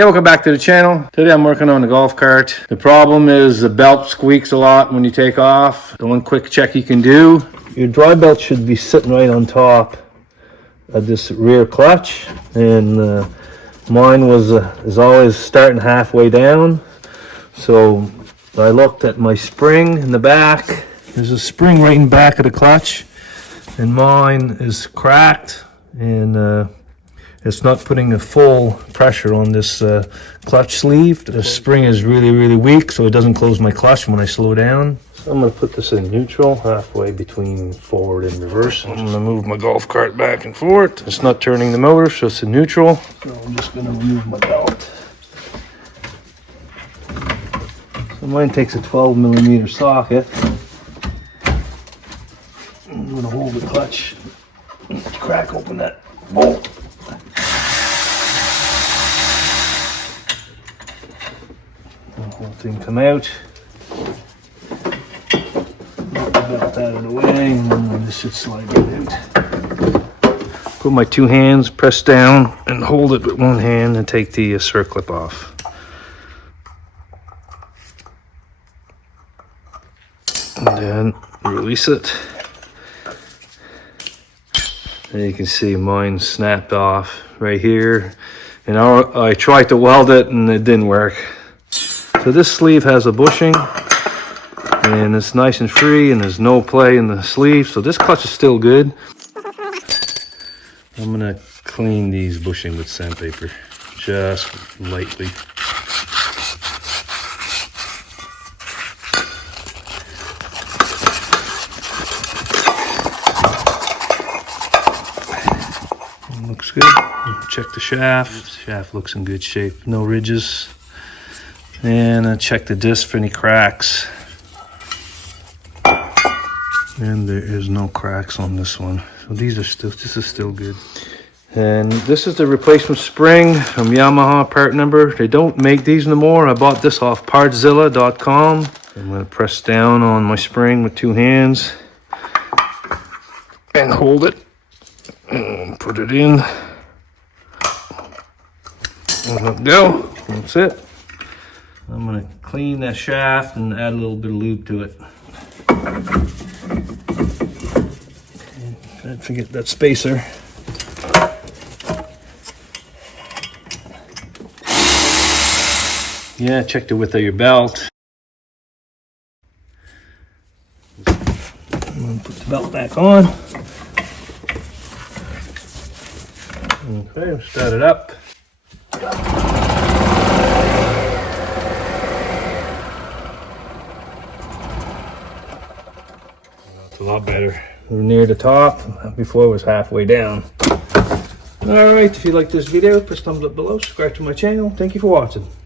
Yeah, welcome back to the channel. Today I'm working on the golf cart. The problem is the belt squeaks a lot when you take off. The one quick check you can do, your dry belt should be sitting right on top of this rear clutch, and mine is always starting halfway down. So I looked at my spring in the back. There's a spring right in back of the clutch, and mine is cracked, and it's not putting the full pressure on this clutch sleeve. The spring is really weak, so it doesn't close my clutch when I slow down. So I'm going to put this in neutral, halfway between forward and reverse. I'm going to move my golf cart back and forth. It's not turning the motor, so it's in neutral. So I'm just going to remove my belt. So mine takes a 12mm socket. I'm going to hold the clutch, crack open that bolt. The whole thing come out. Get the belt out of the way, and then this should slide right out. Put my two hands, press down, and hold it with one hand, and take the circlip off. And then release it. And you can see mine snapped off right here. And I tried to weld it and it didn't work. So this sleeve has a bushing, and it's nice and free, and there's no play in the sleeve. So this clutch is still good. I'm gonna clean these bushing with sandpaper, just lightly. Looks good. Check the shaft. The shaft looks in good shape. No ridges. And check the disc for any cracks. And there is no cracks on this one. So this is still good. And this is the replacement spring from Yamaha, part number. They don't make these no more. I bought this off partzilla.com. I'm going to press down on my spring with two hands and hold it. And put it in. And let go. That's it. I'm going to clean that shaft and add a little bit of lube to it. Don't forget that spacer. Yeah, check the width of your belt. I'm going to put the belt back on. Okay, we'll start it up. It's a lot better. We're near the top. Before it was halfway down. Alright, if you like this video, press thumbs up below, subscribe to my channel. Thank you for watching.